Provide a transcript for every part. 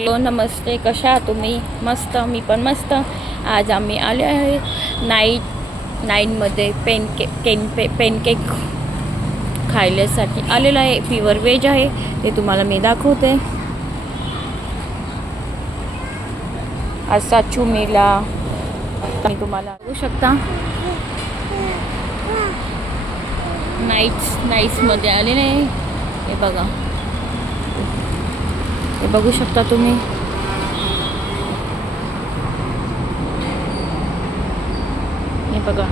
Hello नमस्ते, कशा आहात तुम्ही? मस्त, मी पण मस्त. आज आम्ही आले आहे नाईनमध्ये पेनकेक खायल्यासाठी आलेलं आहे. प्युअर व्हेज आहे, ते तुम्हाला मी दाखवते. असा चुमीला तुम्हाला बघू शकता. नाईट्समध्ये आलेले आहे. हे बघा, हे बघू शकता तुम्ही. हे बघा,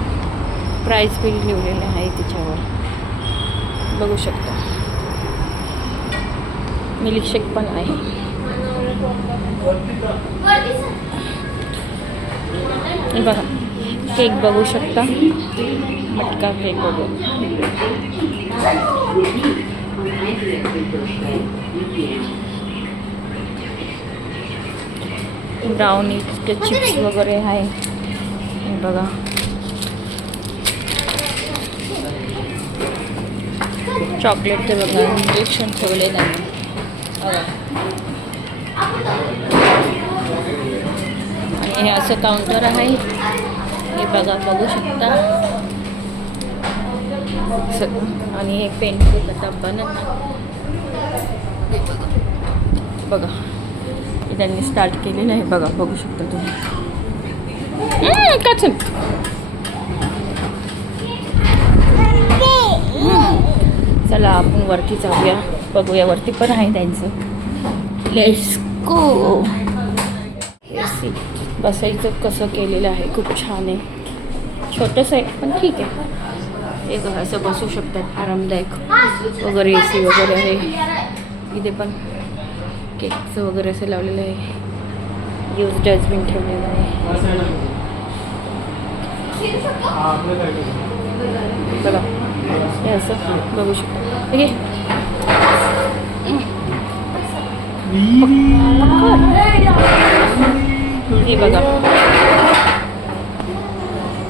प्राइस बिल लिहिलेलं आहे त्याच्यावर, बघू शकता. मिल्कशेक पण आहे. हे बघा, केक बघू शकता. मटका केक बघू. ब्राउनीचे चिप्स वगैरे आहे. हे बघा, चॉकलेट ते बघा, इंजेक्शन ठेवलेलं आहे. बघा, आणि हे असं काउंटर आहे. हे बघा, बघू शकता. आणि एक पेन आता बनत हे बघा, त्यांनी स्टार्ट केलेलं आहे. बघा, बघू शकता तुम्ही. चला आपण वरती जाऊया, बघूया. वरती पण आहे त्यांचं. Let's go. बसायचं कसं केलेलं आहे, खूप छान आहे. छोटंसं आहे पण ठीक आहे. हे बघा, असं बसू शकतात, आरामदायक वगैरे. AC वगैरे आहे इथे पण. केकचं वगैरे असं लावलेलं आहे. यूज डस्टबिन ठेवलेलं आहे. बघा, हे असं बघू शकतो. हे बघा,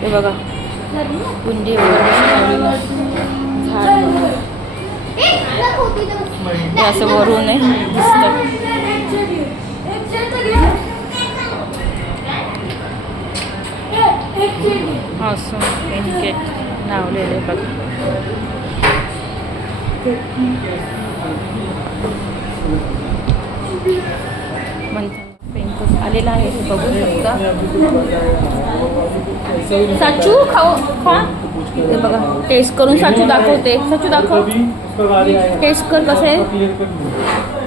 हे बघा, कुंडी वगैरे झाड. हे असं वरून आहे दिसतं. असं पेनकेक लावलेले बघा. पेनकेक आलेला आहे, हे बघू शकता. साचू खा. हे बघा, टेस्ट करून साचू दाखवते. साचू दाखव, टेस्ट कर कसं आहे.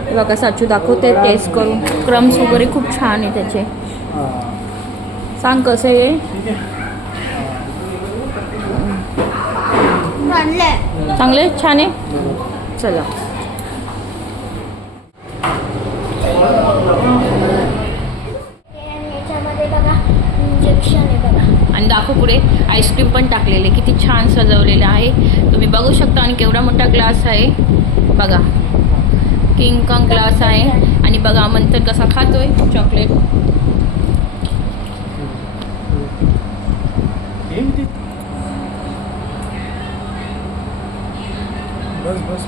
हे बघा, साचू दाखवते टेस्ट करून. क्रम्स वगैरे खूप छान आहे त्याचे. सांग कसं आहे. चांगले, छान आहे. चला, आणि दाखव पुढे. आईस्क्रीम पण टाकलेले, किती छान सजवलेलं आहे, तुम्ही बघू शकता. आणि केवढा मोठा ग्लास आहे बघा, किंग कॉंग ग्लास आहे. आणि बघा मंथन कसा खातोय चॉकलेट. बस